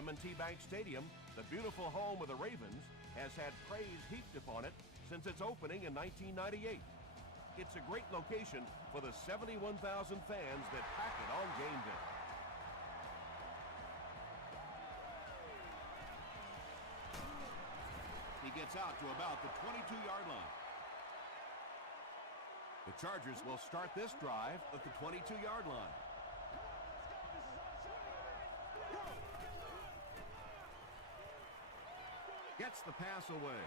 M&T Bank Stadium, the beautiful home of the Ravens, has had praise heaped upon it since its opening in 1998. It's a great location for the 71,000 fans that pack it on game day. He gets out to about the 22-yard line. The Chargers will start this drive at the 22-yard line. Gets the pass away.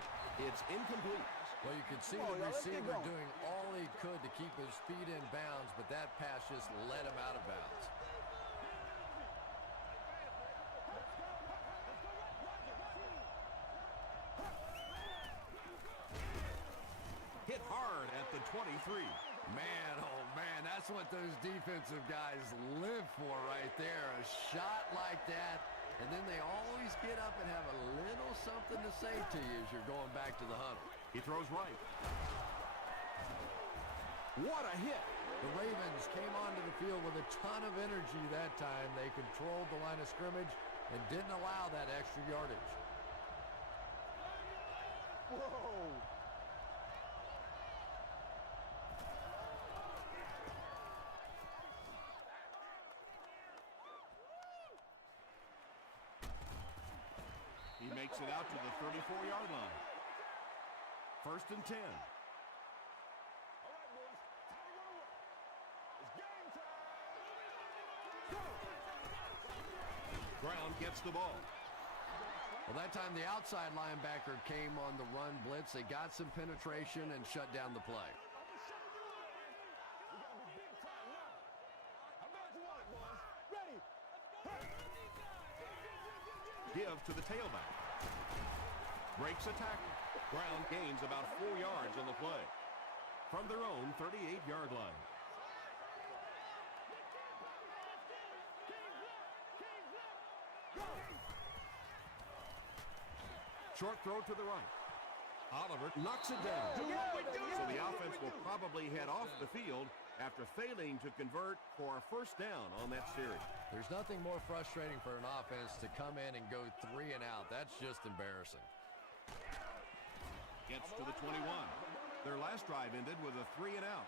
It's incomplete. Well, you can see the receiver doing all he could to keep his feet in bounds, but that pass just let him out of bounds. Hit hard at the 23. Man, oh man, that's what those defensive guys live for right there. A shot like that, and then they always get up and have a little something to say to you as you're going back to the huddle. He throws right. What a hit! The Ravens came onto the field with a ton of energy that time. They controlled the line of scrimmage and didn't allow that extra yardage. Whoa! He makes it out to the 34-yard line. 1st and 10. All right, boys. Time to go to work. It's game time. Go! Brown gets the ball. Well, that time the outside linebacker came on the run blitz. They got some penetration and shut down the play. We gotta be big time now. How about you want it, boys? Ready? Give to the tailback. Breaks a tackle. Brown gains about 4 yards on the play. From their own 38-yard line. Short throw to the right. Oliver knocks it down. So the offense will probably head off the field after failing to convert for a first down on that series. There's nothing more frustrating for an offense to come in and go 3 and out. That's just embarrassing. Gets to the 21. Their last drive ended with a 3 and out.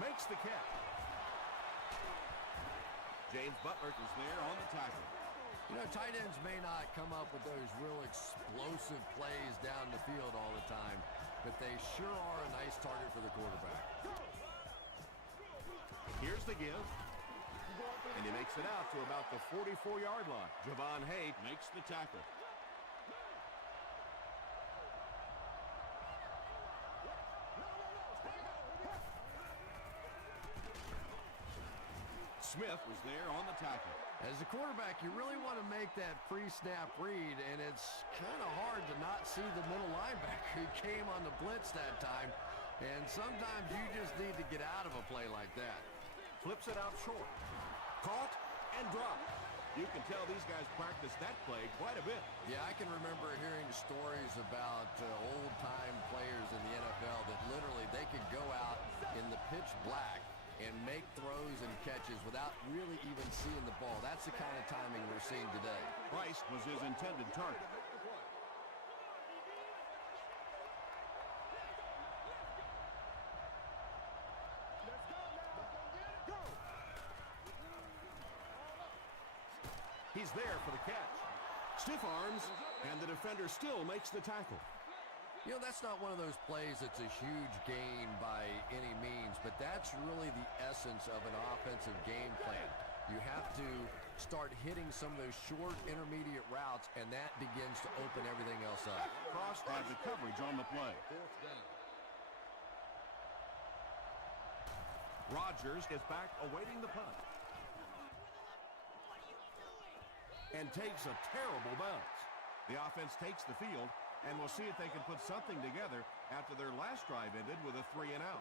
Makes the catch. James Butler is there on the tackle. You know, tight ends may not come up with those real explosive plays down the field all the time, but they sure are a nice target for the quarterback. Here's the give. And he makes it out to about the 44-yard line. Javon Hay Makes the tackle. Smith was there on the tackle. As a quarterback, you really want to make that pre-snap read, and it's kind of hard to not see the middle linebacker who came on the blitz that time. And sometimes you just need to get out of a play like that. flips it out short. Caught and dropped. You can tell these guys practice that play quite a bit. Yeah, I can remember hearing stories about old-time players in the NFL that literally they could go out in the pitch black and make throws and catches without really even seeing the ball. That's the kind of timing we're seeing today. Price was his intended target. He's there for the catch. Stiff arms, and the defender still makes the tackle. You know, that's not one of those plays that's a huge gain by any means, but that's really the essence of an offensive game plan. You have to start hitting some of those short intermediate routes, and that begins to open everything else up. Cross had the coverage on the play. Rodgers is back awaiting the punt. And takes a terrible bounce. The offense takes the field, and we'll see if they can put something together after their last drive ended with a 3 and out.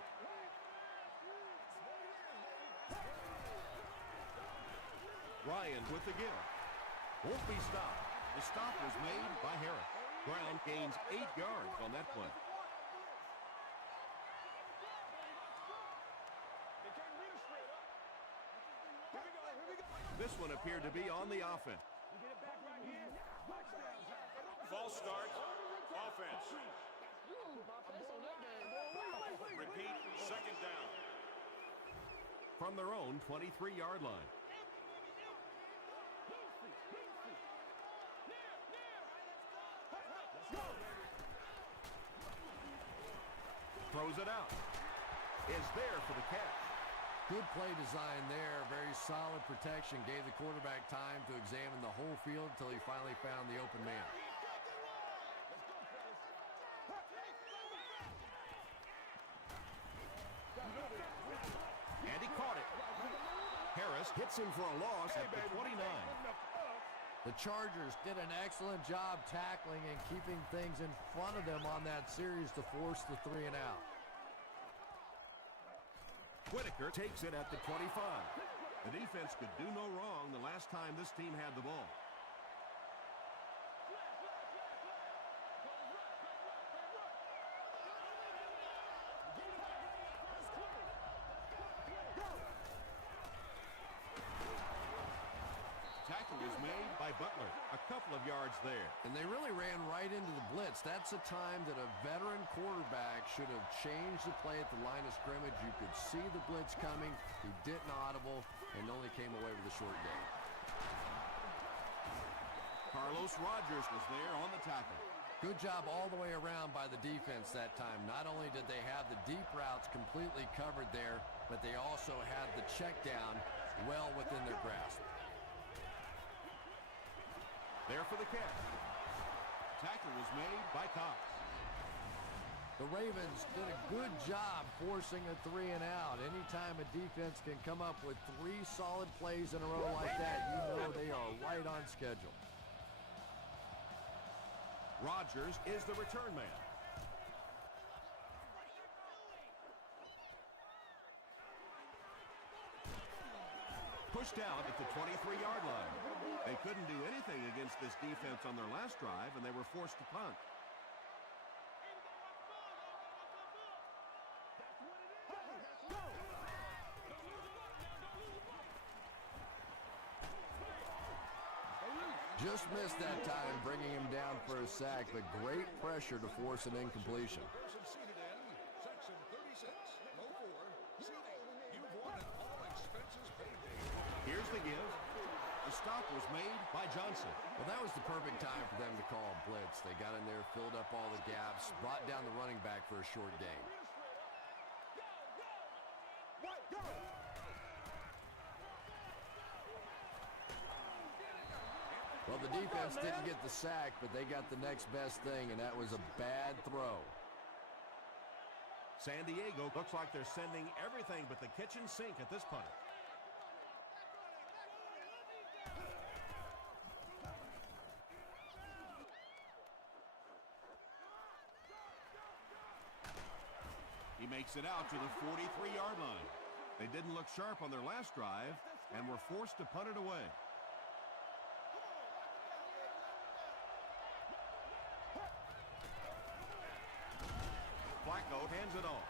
Ryan with the give. Won't be stopped. The stop was made by Harris. Brown gains 8 yards on that play. This one appeared to be on the offense. False start. Offense. Repeat. Second down. From their own 23-yard line. Throws it out. Is there for the catch. Good play design there. Very solid protection. Gave the quarterback time to examine the whole field until he finally found the open man. And he caught it. Harris hits him for a loss at the 29. The Chargers did an excellent job tackling and keeping things in front of them on that series to force the 3 and out. Whitaker takes it at the 25. The defense could do no wrong the last time this team had the ball. Tackle was made by Butler. A couple of yards there. And they really ran right into the blitz. That's a time that a veteran quarterback should have changed the play at the line of scrimmage. You could see the blitz coming. He didn't audible and only came away with a short gain. Carlos Rogers was there on the tackle. Good job all the way around by the defense that time. Not only did they have the deep routes completely covered there, but they also had the check down well within their grasp. There for the catch. Tackle was made by Cox. The Ravens did a good job forcing a 3 and out. Anytime a defense can come up with 3 solid plays in a row like that, you know they are right on schedule. Rogers is the return man. Pushed out at the 23-yard line. They couldn't do anything against this defense on their last drive, and they were forced to punt. Just missed that time, bringing him down for a sack, but great pressure to force an incompletion. Here's the give. The stop was made by Johnson. Well, that was the perfect time for them to call a blitz. They got in there, filled up all the gaps, brought down the running back for a short gain. Well, the defense didn't get the sack, but they got the next best thing, and that was a bad throw. San Diego looks like they're sending everything but the kitchen sink at this punt. He makes it out to the 43-yard line. They didn't look sharp on their last drive and were forced to punt it away. Flacco hands it off.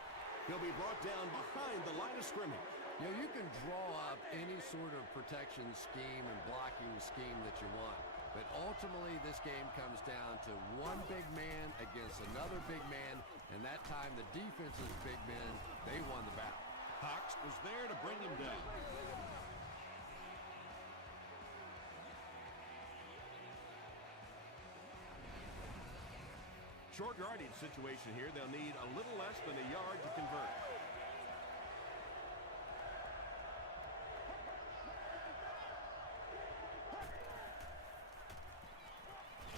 He'll be brought down behind the line of scrimmage. You know, you can draw up any sort of protection scheme and blocking scheme that you want. But ultimately, this game comes down to one big man against another big man. And that time, the defense's big men, they won the battle. Cox was there to bring him down. Short yardage situation here. They'll need a little less than a yard to convert.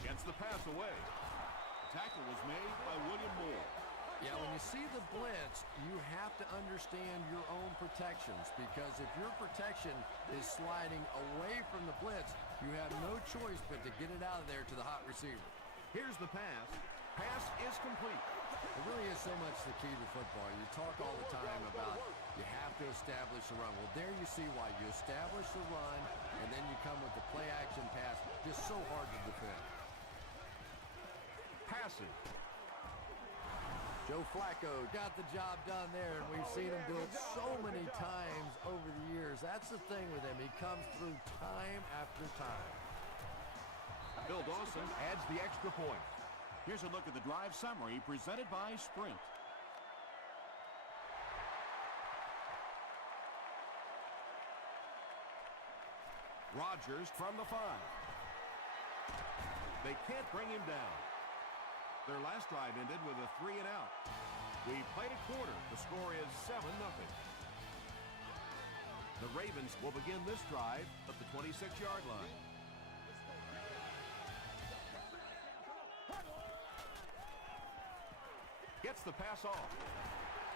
Gets the pass away. Tackle was made by William Moore. Yeah, when you see the blitz, you have to understand your own protections, because if your protection is sliding away from the blitz, you have no choice but to get it out of there to the hot receiver. Here's the pass. Pass is complete. It really is so much the key to football. You talk all the time about you have to establish the run. Well, there you see why. You establish the run, and then you come with the play-action pass. Just so hard to defend. passes. Joe Flacco got the job done there, and we've seen him do it so many times over the years. That's the thing with him. He comes through time after time. Bill Dawson adds the extra point. Here's a look at the drive summary presented by Sprint. Rodgers from the 5. They can't bring him down. Their last drive ended with a 3-and-out. We played a quarter. The score is 7-0. The Ravens will begin this drive at the 26-yard line. Gets the pass off.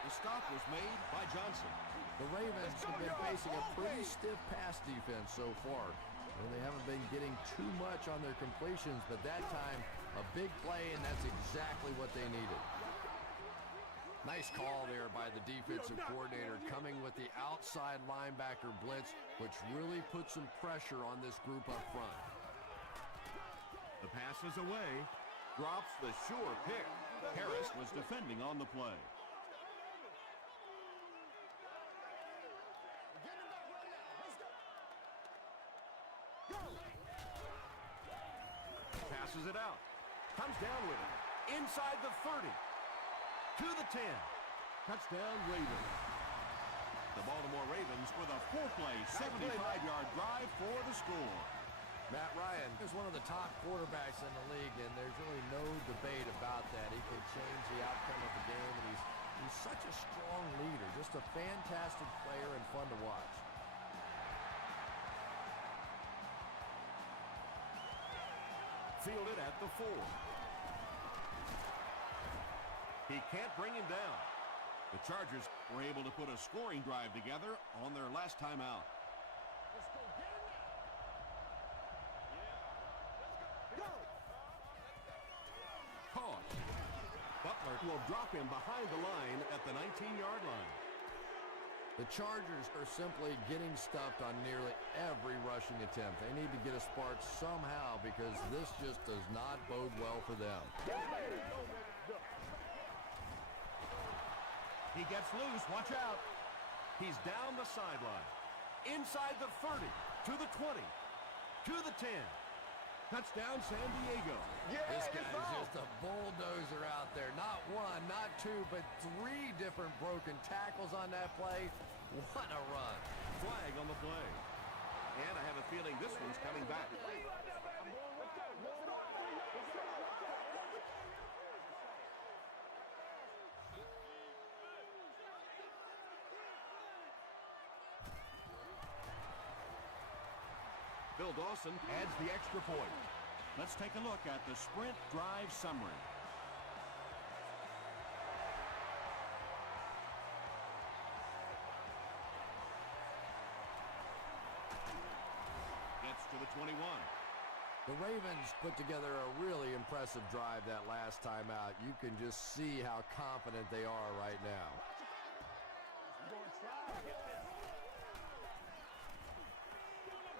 The stop was made by Johnson. The Ravens have been facing a pretty stiff pass defense so far. And they haven't been getting too much on their completions, but that time, a big play, and that's exactly what they needed. Nice call there by the defensive coordinator, coming with the outside linebacker blitz, which really puts some pressure on this group up front. The pass is away. Drops the sure pick. Harris was defending on the play. Passes it out. Comes down with it. Inside the 30. To the 10. Touchdown Ravens. The Baltimore Ravens with a 4-play, 75-yard drive for the score. Matt Ryan is one of the top quarterbacks in the league, and there's really no debate about that. He can change the outcome of the game, and he's such a strong leader. Just a fantastic player and fun to watch. Fielded at the 4. He can't bring him down. The Chargers were able to put a scoring drive together on their last time out. Caught. Butler will drop him behind the line at the 19-yard line. The Chargers are simply getting stuffed on nearly every rushing attempt. They need to get a spark somehow because this just does not bode well for them. He gets loose. Watch out. He's down the sideline. Inside the 30. To the 20. To the 10. Touchdown, San Diego. This guy's just a bulldozer out there. Not one, not two, but 3 different broken tackles on that play. What a run. Flag on the play. And I have a feeling this one's coming back. Bill Dawson adds the extra point. Let's take a look at the Sprint drive summary. Gets to the 21. The Ravens put together a really impressive drive that last time out. You can just see how confident they are right now.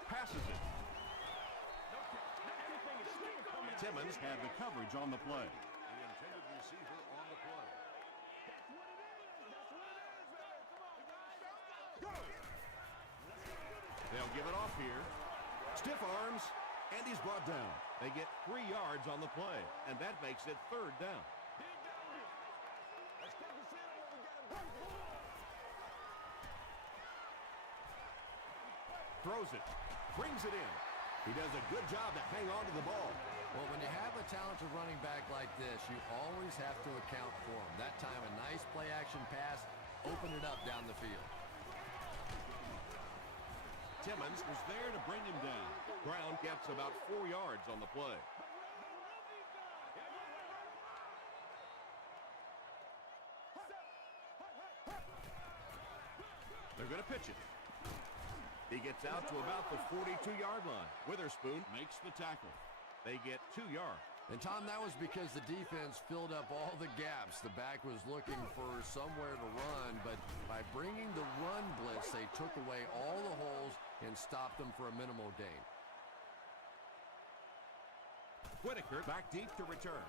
Passes it. Timmons had the coverage on the play. The intended receiver on the play. They'll give it off here. Stiff arms, and he's brought down. They get 3 yards on the play, and that makes it 3rd down. Throws it. Brings it in. He does a good job to hang on to the ball. Well, when you have a talented running back like this, you always have to account for him. That time, a nice play-action pass opened it up down the field. Timmons was there to bring him down. Brown gets about 4 yards on the play. They're going to pitch it. He gets out to about the 42-yard line. Witherspoon Makes the tackle. They get 2 yards. And, Tom, that was because the defense filled up all the gaps. The back was looking for somewhere to run, but by bringing the run blitz, they took away all the holes and stopped them for a minimal gain. Whitaker back deep to return.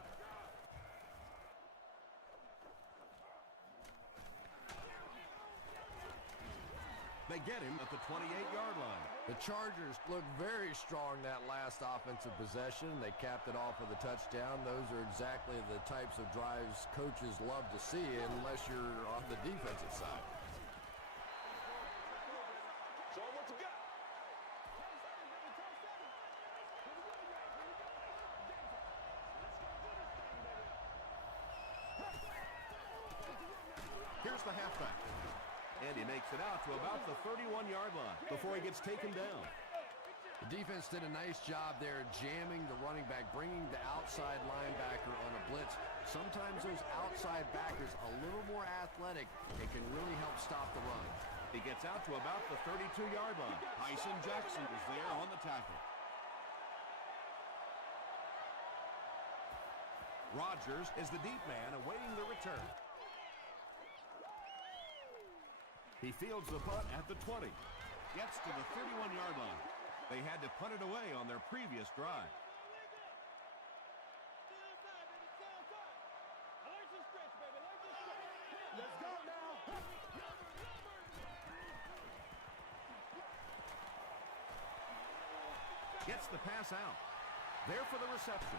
They get him at the 28-yard line. The Chargers looked very strong that last offensive possession. They capped it off with a touchdown. Those are exactly the types of drives coaches love to see unless you're on the defensive side. Show 'em what you got. Here's the halfback. And he makes it out to about the 31-yard line Before he gets taken down. The defense did a nice job there jamming the running back, bringing the outside linebacker on a blitz. Sometimes those outside backers a little more athletic and can really help stop the run. He gets out to about the 32-yard line. Tyson Jackson is there on the tackle. Rodgers is the deep man awaiting the return. He fields the punt at the 20. Gets to the 31-yard line. They had to punt it away on their previous drive. Let's go now. Gets the pass out. There for the reception.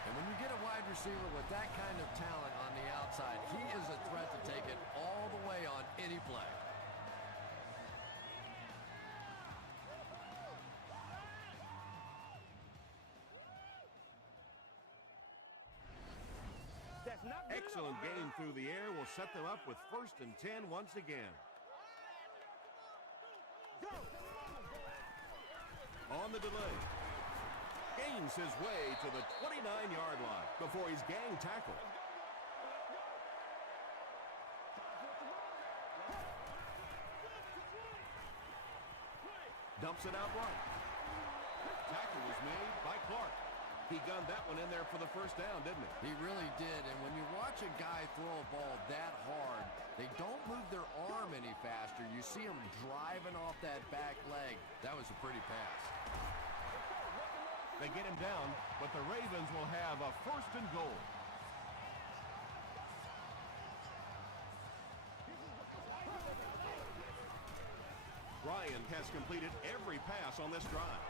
And when you get a wide receiver with that kind of talent on the outside, he is a threat to take it all the way on any play. That's not good Excellent enough. game through the air will set them up with 1st and 10 once again. Go. On the delay. Gains his way to the 29-yard line before he's gang tackled. Dumps it out right. Tackle was made by Clark. He gunned that one in there for the first down, didn't he? He really did, and when you watch a guy throw a ball that hard, they don't move their arm any faster. You see them driving off that back leg. That was a pretty pass. They get him down, but the Ravens will have a 1st and goal. Ryan has completed every pass on this drive.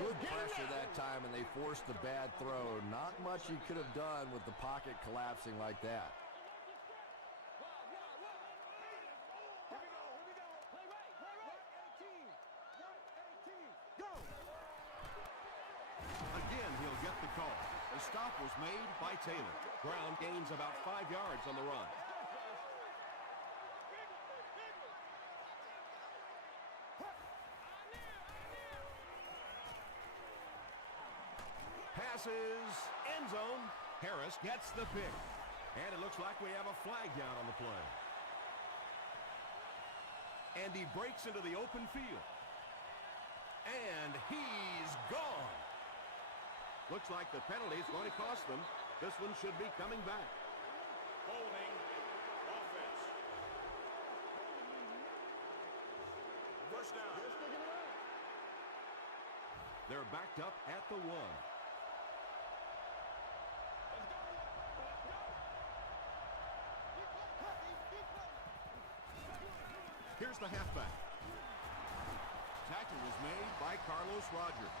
Good pressure that time, and they forced the bad throw. Not much he could have done with the pocket collapsing like that. Here we go. Play right. 118. Go. Again, he'll get the call. The stop was made by Taylor. Brown gains about 5 yards on the run. Passes, end zone. Harris gets the pick. And it looks like we have a flag down on the play. And he breaks into the open field. And he's gone. Looks like the penalty is going to cost them. This one should be coming back. Holding offense. First down. They're backed up at the 1. Here's the halfback. Tackle was made by Carlos Rodgers.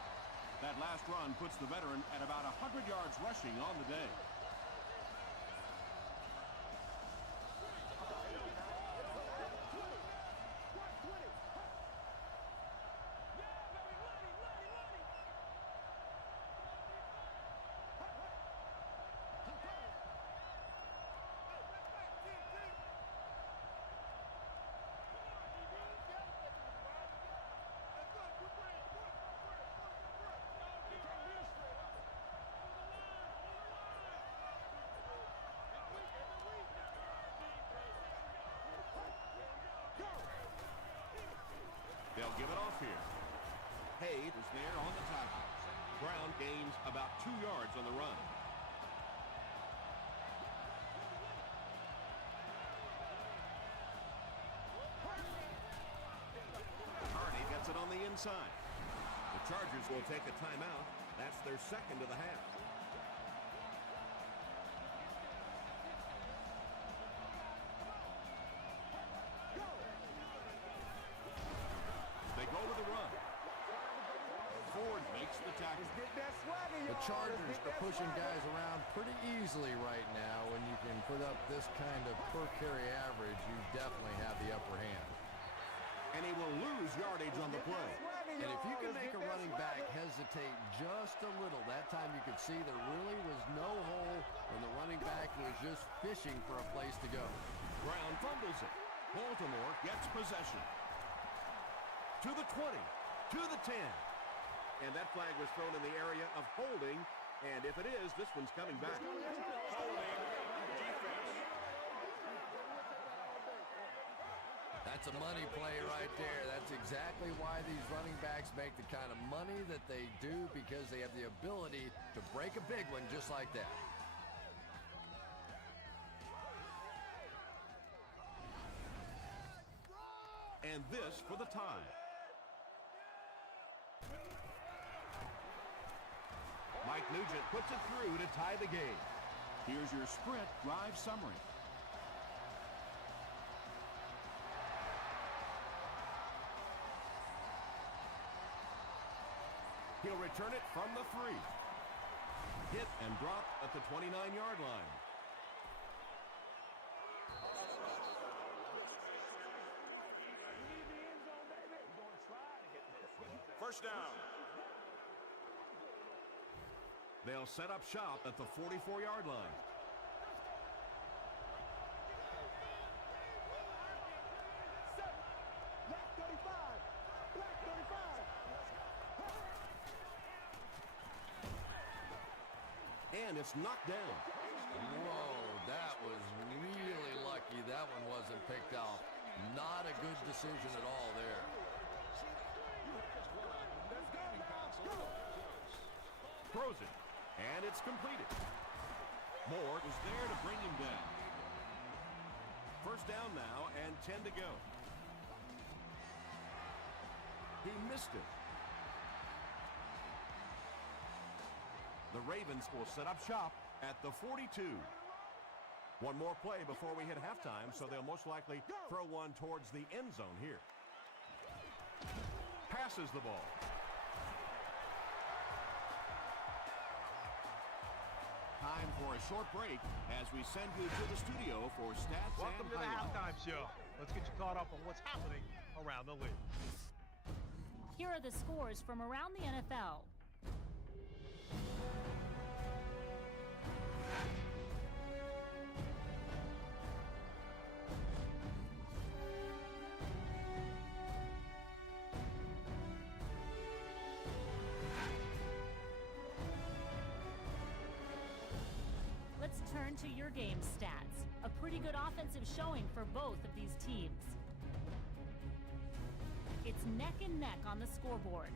That last run puts the veteran at about 100 yards rushing on the day. They'll give it off here. Hayes is there on the tackle. Brown gains about 2 yards on the run. Hardy gets it on the inside. The Chargers will take a timeout. That's their 2nd of the half. Chargers are pushing guys around pretty easily right now. When you can put up this kind of per carry average, you definitely have the upper hand. And he will lose yardage on the play. And if you can make a running back hesitate just a little, that time you could see there really was no hole and the running back was just fishing for a place to go. Brown fumbles it. Baltimore gets possession. To the 20, to the 10. And that flag was thrown in the area of holding. And if it is, this one's coming back. That's a money play right there. That's exactly why these running backs make the kind of money that they do, because they have the ability to break a big one just like that. And this for the tie. Mike Nugent puts it through to tie the game. Here's your Sprint drive summary. He'll return it from the 3. Hit and drop at the 29-yard line. First down. They'll set up shop at the 44-yard line. Black 35. Black 35. And it's knocked down. Whoa, that was really lucky that one wasn't picked off. Not a good decision at all there. Throws it. And it's completed. Moore was there to bring him down. First down now and 10 to go. He missed it. The Ravens will set up shop At the 42. One more play before we hit halftime, so they'll most likely throw one towards the end zone here. Passes the ball. Time for a short break as we send you to the studio for stats Welcome and to the highlights. halftime show. Let's get you caught up on what's happening around the league. Here are the scores from around the NFL. Let's turn to your game stats. A pretty good offensive showing for both of these teams. It's neck and neck on the scoreboard.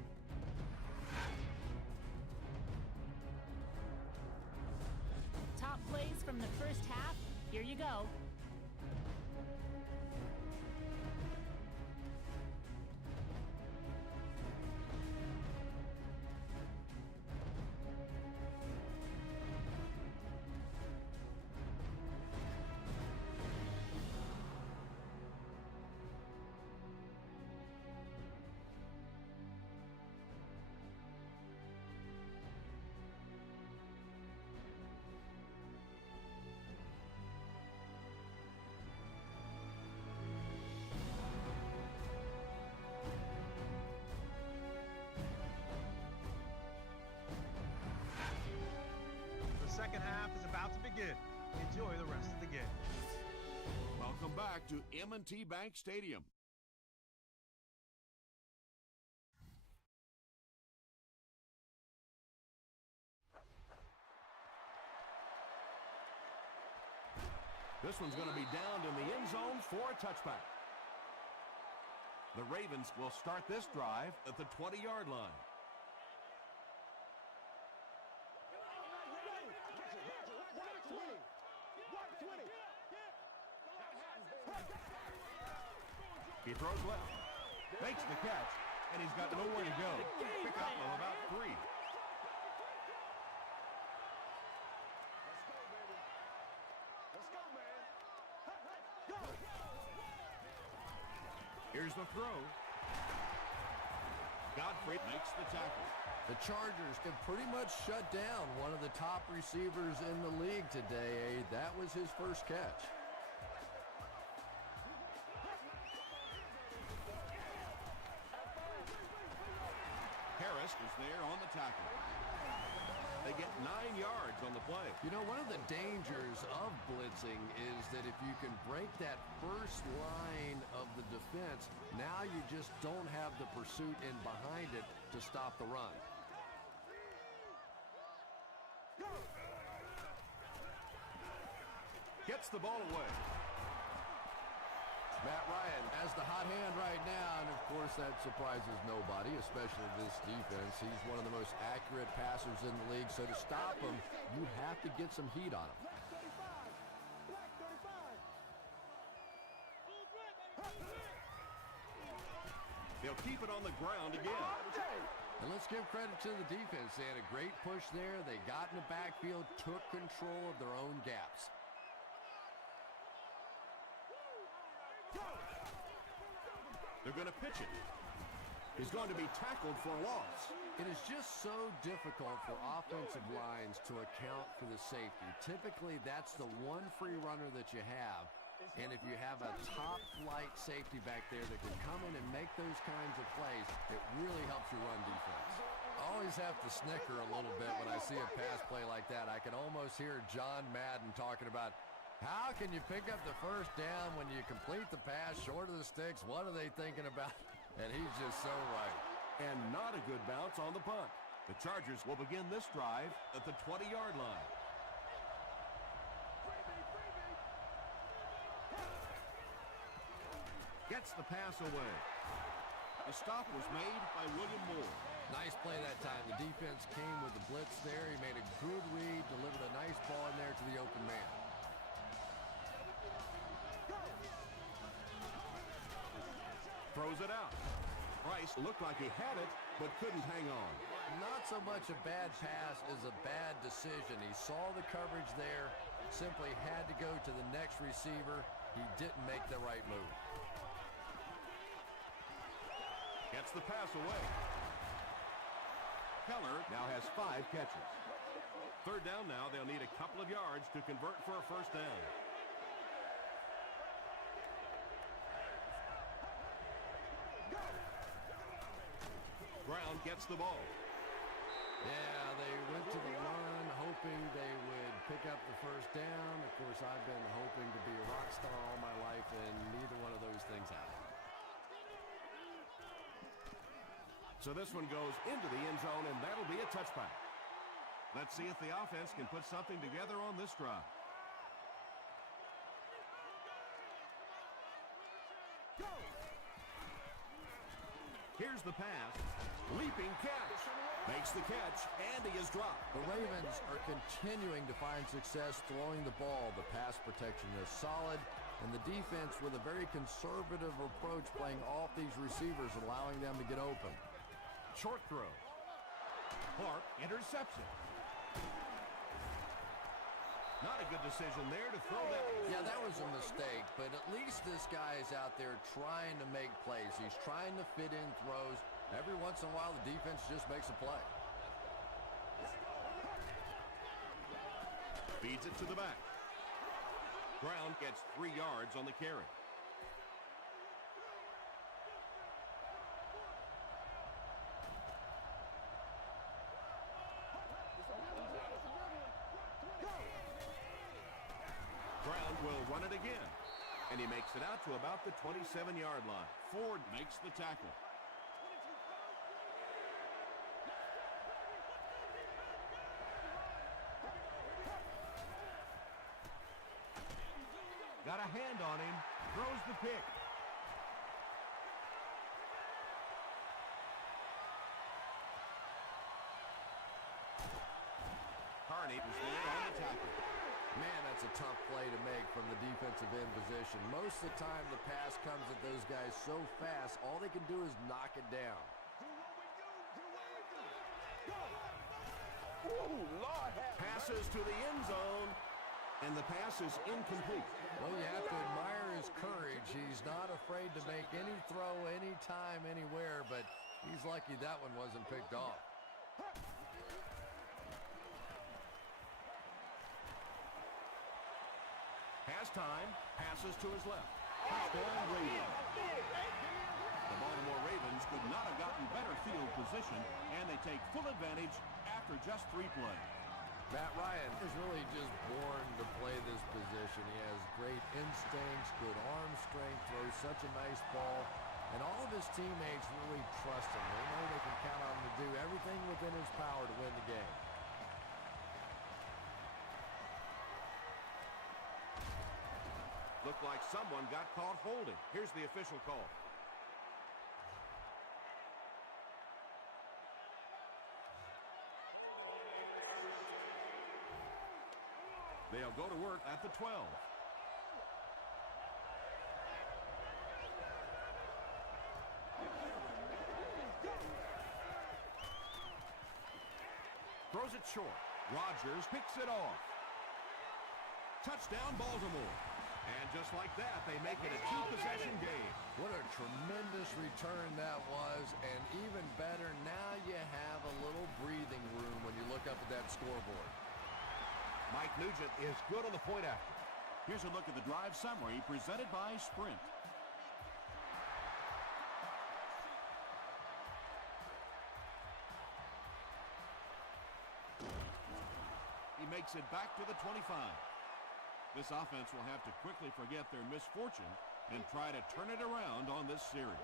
Top plays from the first half. Here you go. The second half is about to begin. Enjoy the rest of the game. Welcome back to M&T Bank Stadium. This one's going to be downed in the end zone for a touchback. The Ravens will start this drive at the 20-yard line. He throws left, makes the catch, and he's got nowhere to go. Pick up of about 3. Here's the throw. Godfrey makes the tackle. The Chargers have pretty much shut down one of the top receivers in the league today. That was his first catch. Harris is there on the tackle. They get 9 yards on the play. You know, one of the dangers of blitzing is that if you can break that first line of the defense, now you just don't have the pursuit in behind it to stop the run. Gets the ball away. Matt Ryan has the hot hand right now, and of course that surprises nobody, especially this defense. He's one of the most accurate passers in the league, so to stop him, you have to get some heat on him. They'll keep it on the ground again. And let's give credit to the defense. They had a great push there. They got in the backfield, took control of their own gaps. They're going to pitch it. He's going to be tackled for a loss. It is just so difficult for offensive lines to account for the safety. Typically, that's the one free runner that you have. And if you have a top-flight safety back there that can come in and make those kinds of plays, it really helps your run defense. I always have to snicker a little bit when I see a pass play like that. I can almost hear John Madden talking about, how can you pick up the first down when you complete the pass short of the sticks? What are they thinking about? And he's just so right. And not a good bounce on the punt. The Chargers will begin this drive at the 20-yard line. Gets the pass away. The stop was made by William Moore. Nice play that time. The defense came with the blitz there. He made a good read, delivered a nice ball in there to the open man. Throws it out. Price looked like he had it, but couldn't hang on. Not so much a bad pass as a bad decision. He saw the coverage there, simply had to go to the next receiver. He didn't make the right move. Gets the pass away. Keller now has 5 catches. Third down now. They'll need a couple of yards to convert for a first down. Brown gets the ball. Yeah, they went to the run, hoping they would pick up the first down. Of course, I've been hoping to be a rock star all my life, and neither one of those things happened. So this one goes into the end zone, and that'll be a touchback. Let's see if the offense can put something together on this drive. Here's the pass. Leaping catch. Makes the catch, and he is dropped. The Ravens are continuing to find success throwing the ball. The pass protection is solid, and the defense with a very conservative approach playing off these receivers, allowing them to get open. Short throw. Clark intercepts it. Not a good decision there to throw that. Yeah, that was a mistake, but at least this guy is out there trying to make plays. He's trying to fit in throws. Every once in a while, the defense just makes a play. Feeds it to the back. Brown gets 3 yards on the carry. Brown will run it again. And he makes it out to about the 27-yard line. Ford makes the tackle. Got a hand on him. Throws the pick. Carney was there on the tackle. Man, that's a tough play to make from the defensive end position. Most of the time, the pass comes at those guys so fast, all they can do is knock it down. Passes to the end zone, and the pass is incomplete. Well, you have to admire his courage. He's not afraid to make any throw, anytime, anywhere, but He's lucky that one wasn't picked off. Has time, passes to his left. Touchdown Ravens. The Baltimore Ravens could not have gotten better field position, and they take full advantage after just 3 plays. Matt Ryan is really just born to play this position. He has great instincts, good arm strength, throws such a nice ball, and all of his teammates really trust him. They know they can count on him to do everything within his power to win the game. Looked like someone got caught holding. Here's the official call. They'll go to work at the 12. Throws it short. Rodgers picks it off. Touchdown, Baltimore. And just like that, they make it a 2-possession game. What a tremendous return that was, and even better, now you have a little breathing room when you look up at that scoreboard. Mike Nugent is good on the point after. Here's a look at the drive summary presented by Sprint. He makes it back to the 25. This offense will have to quickly forget their misfortune and try to turn it around on this series.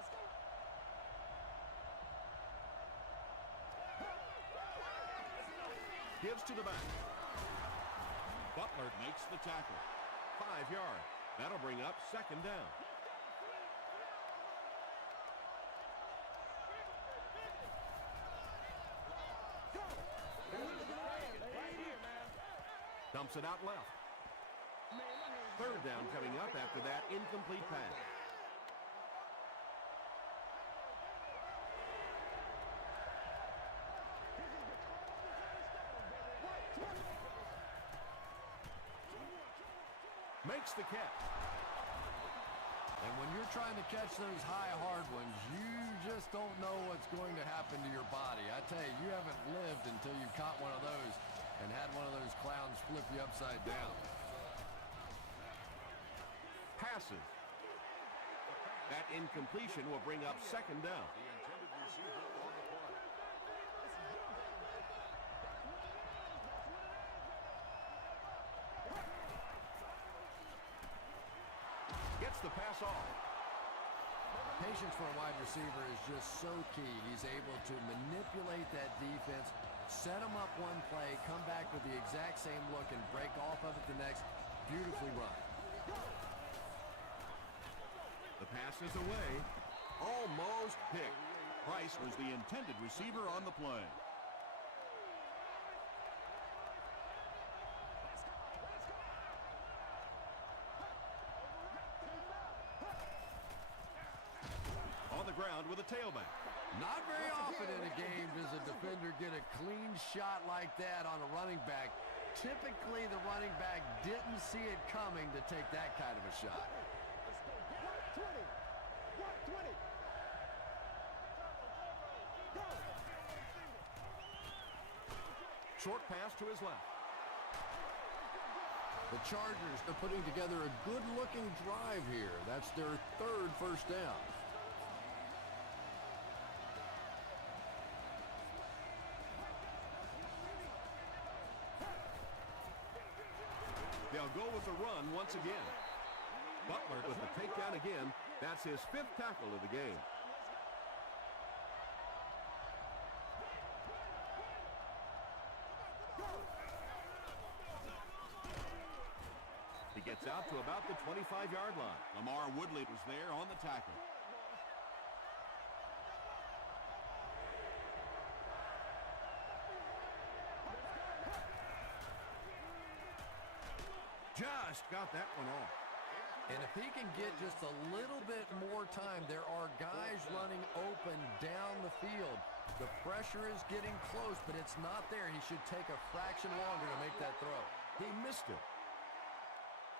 Gives to the back. Butler makes the tackle. 5 yards. That'll bring up 2nd down. Dumps it out left. 3rd down coming up after that incomplete pass. Makes the catch. And when you're trying to catch those high, hard ones, you just don't know what's going to happen to your body. I tell you, you haven't lived until you caught one of those and had one of those clowns flip you upside down. Passes. That incompletion will bring up 2nd down. Gets the pass off. Patience for a wide receiver is just so key. He's able to manipulate that defense, set them up one play, come back with the exact same look, and break off of it the next. Beautifully run. The pass is away. Almost picked. Price was the intended receiver on the play. On the ground with a tailback. Not very often in a game does a defender get a clean shot like that on a running back. Typically, the running back didn't see it coming to take that kind of a shot. Short pass to his left. The Chargers are putting together a good-looking drive here. That's their 3rd first down. They'll go with the run once again. Butler with the takedown again. That's his 5th tackle of the game. He gets out to about the 25-yard line. Lamar Woodley was there on the tackle. Just got that one off. And if he can get just a little bit more time, there are guys running open down the field. The pressure is getting close, but it's not there. He should take a fraction longer to make that throw. He missed it.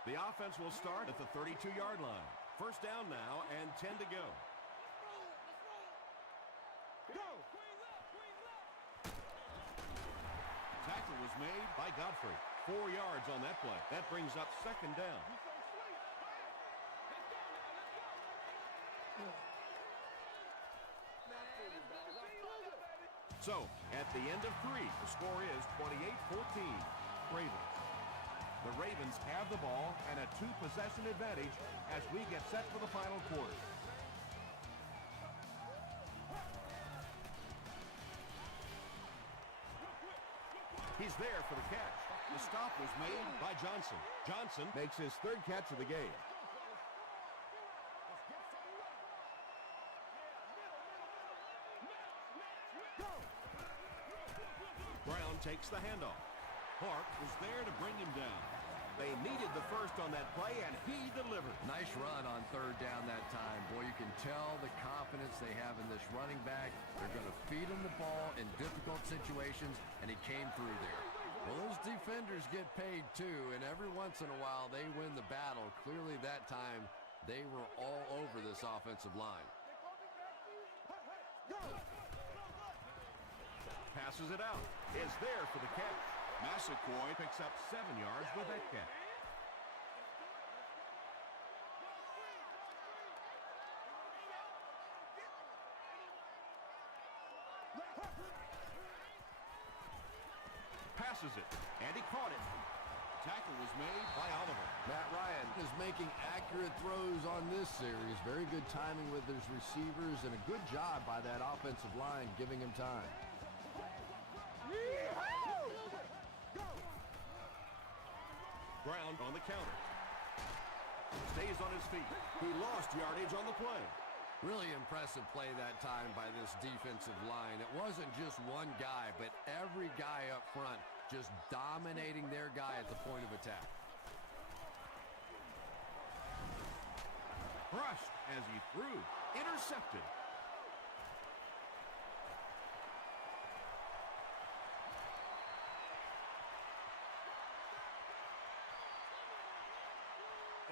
The offense will start at the 32-yard line. First down now and 10 to go. made by Godfrey. 4 yards on that play. That brings up second down. So, at the end of 3, the score is 28-14. Ravens. The Ravens have the ball and a 2-possession advantage as we get set for the final quarter. He's there for the catch. The stop was made by Johnson. Johnson makes his 3rd catch of the game. Brown takes the handoff. Clark was there to bring him down. They needed the first on that play, and he delivered. Nice run on 3rd down that time. Boy, you can tell the confidence they have in this running back. They're going to feed him the ball in difficult situations, and he came through there. Well, those defenders get paid too, and every once in a while they win the battle. Clearly that time they were all over this offensive line. Passes it out. Is there for the catch. Massaquoi picks up 7 yards with that catch. Passes it, and he caught it. Tackle was made by Oliver. Matt Ryan is making accurate throws on this series. Very good timing with his receivers and a good job by that offensive line giving him time. Brown on the counter. Stays on his feet. He lost yardage on the play. Really impressive play that time by this defensive line. It wasn't just one guy, but every guy up front just dominating their guy at the point of attack. Crushed as he threw. Intercepted.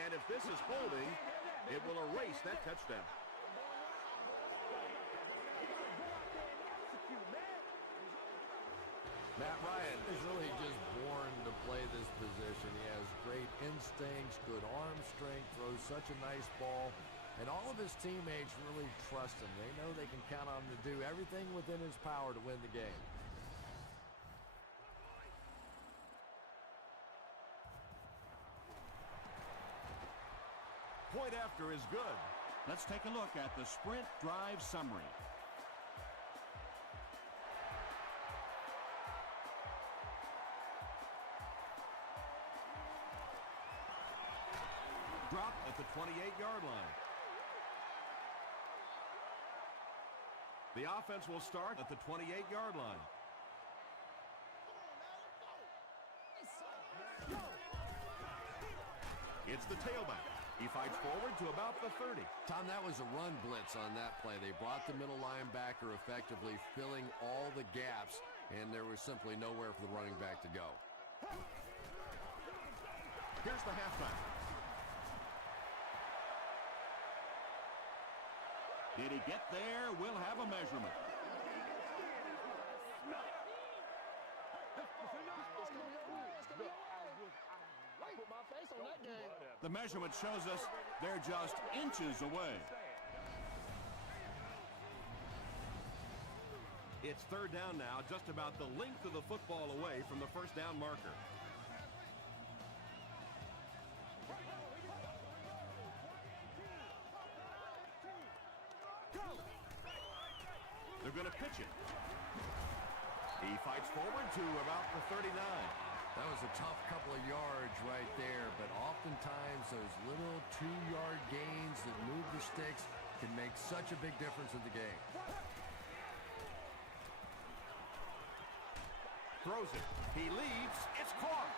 And if this is holding, it will erase that touchdown. Matt Ryan is really just born to play this position. He has great instincts, good arm strength, throws such a nice ball, and all of his teammates really trust him. They know they can count on him to do everything within his power to win the game. Point after is good. Let's take a look at the sprint drive summary. Drop at the 28-yard line. The offense will start at the 28-yard line. It's the tailback. He fights forward to about the 30. Tom, that was a run blitz on that play. They brought the middle linebacker effectively filling all the gaps, and there was simply nowhere for the running back to go. Here's the halfback. Did he get there? We'll have a measurement. The measurement shows us they're just inches away. It's 3rd down now, just about the length of the football away from the first down marker. They're going to pitch it. He fights forward to about the 39. That was a tough couple of yards right there, but oftentimes those little 2-yard gains that move the sticks can make such a big difference in the game. Throws it. He leads. It's caught.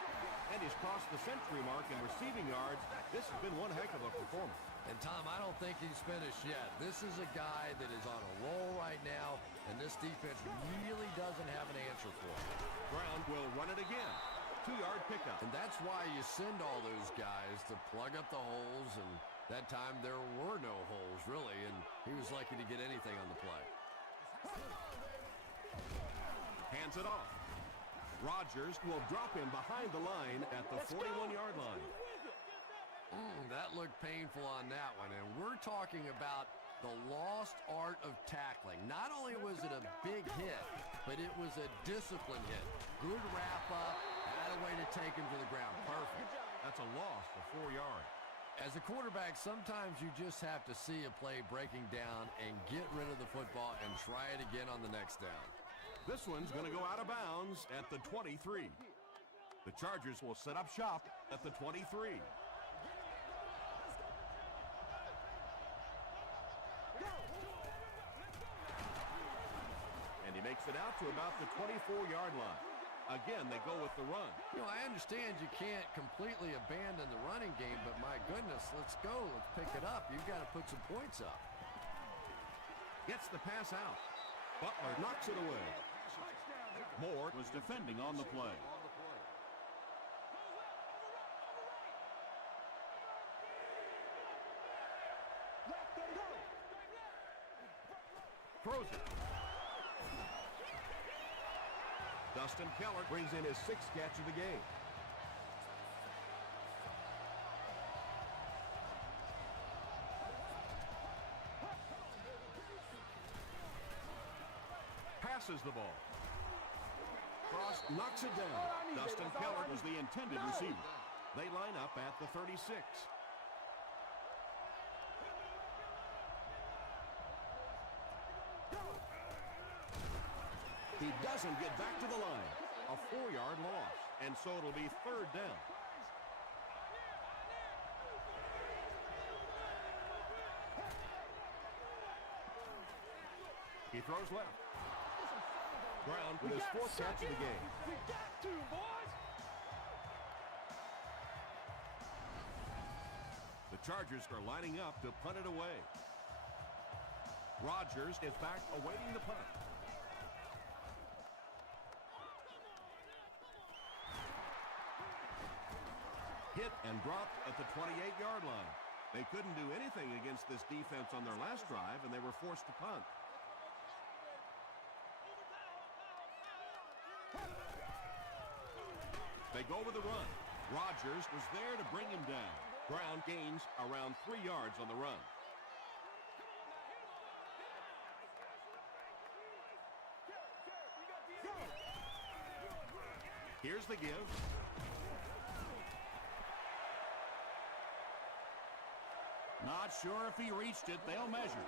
And he's crossed the century mark in receiving yards. This has been one heck of a performance. And Tom, I don't think he's finished yet. This is a guy that is on a roll right now, and this defense really doesn't have an answer for him. Brown will run it again. 2-yard pickup. And that's why you send all those guys to plug up the holes, and that time there were no holes, really, and he was lucky to get anything on the play. Hands it off. Rodgers will drop him behind the line at the 41-yard line. That looked painful on that one, and we're talking about the lost art of tackling. Not only was it a big hit, but it was a discipline hit. Good wrap-up, had a way to take him to the ground. Perfect. That's a loss of 4 yards. As a quarterback, sometimes you just have to see a play breaking down and get rid of the football and try it again on the next down. This one's going to go out of bounds at the 23. The Chargers will set up shop at the 23. And he makes it out to about the 24-yard line. Again, they go with the run. You know, I understand you can't completely abandon the running game, but my goodness, let's go. Let's pick it up. You've got to put some points up. Gets the pass out. Butler knocks it away. Moore was defending on the play. Throws it. Dustin Keller brings in his 6th catch of the game. Passes the ball. Cross knocks it down. Dustin Keller was the intended receiver. They line up at the 36. He doesn't get back to the line. A 4-yard loss. And so it'll be 3rd down. He throws left. Brown with his 4th catch of the game. We got to, boys. The Chargers are lining up to punt it away. Rodgers is back awaiting the punt. Hit and dropped at the 28-yard line. They couldn't do anything against this defense on their last drive, and they were forced to punt. They go with the run. Rodgers was there to bring him down. Brown gains around 3 yards on the run. Here's the give. Not sure if he reached it. They'll measure.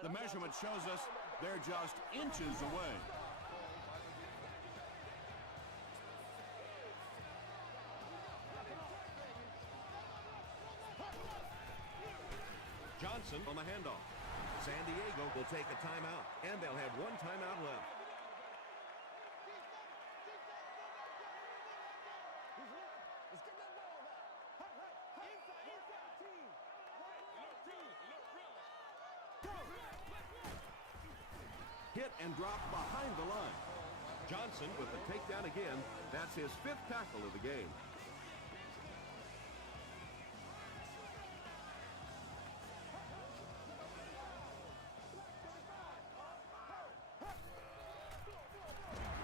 The measurement shows us they're just inches away. Johnson on the handoff. San Diego will take a timeout, and they'll have 1 timeout left. Hit and drop behind the line. Johnson with the takedown again. That's his 5th tackle of the game.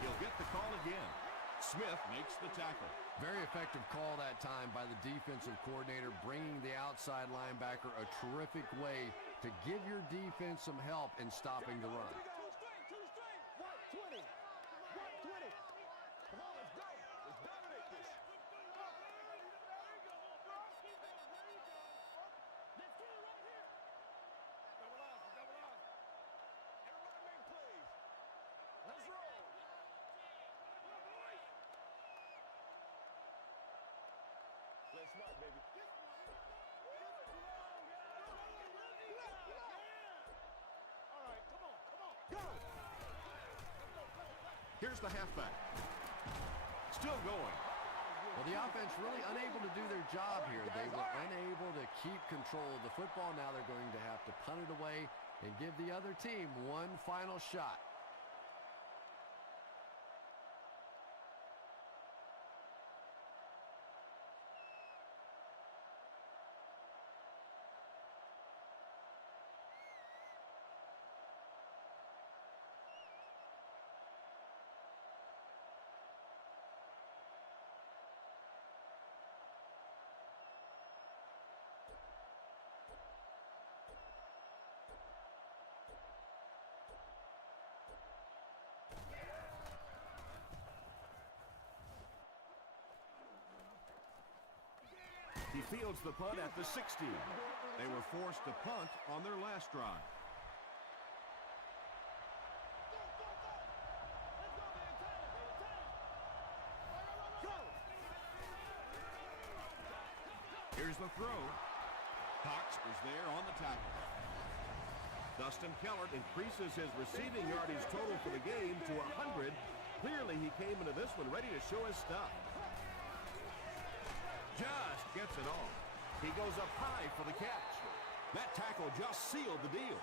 He'll get the call again. Smith makes the tackle. Very effective call that time by the defensive coordinator, bringing the outside linebacker a terrific way to give your defense some help in stopping the run. Here's the halfback. Still going. Well, the offense really unable to do their job here. They were unable to keep control of the football. Now they're going to have to punt it away and give the other team one final shot. fields the punt at the 60. They were forced to punt on their last drive. Here's the throw. Cox is there on the tackle. Dustin Kellert increases his receiving yardage total for the game to 100. Clearly, he came into this one ready to show his stuff. Just gets it off. He goes up high for the catch. That tackle just sealed the deal.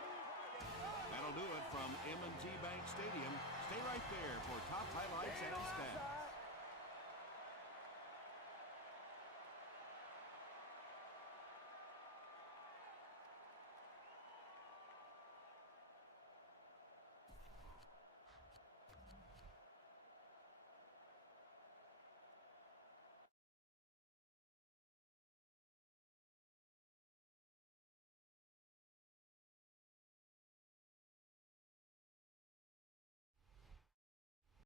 That'll do it from M&T Bank Stadium. Stay right there for top highlights and stats.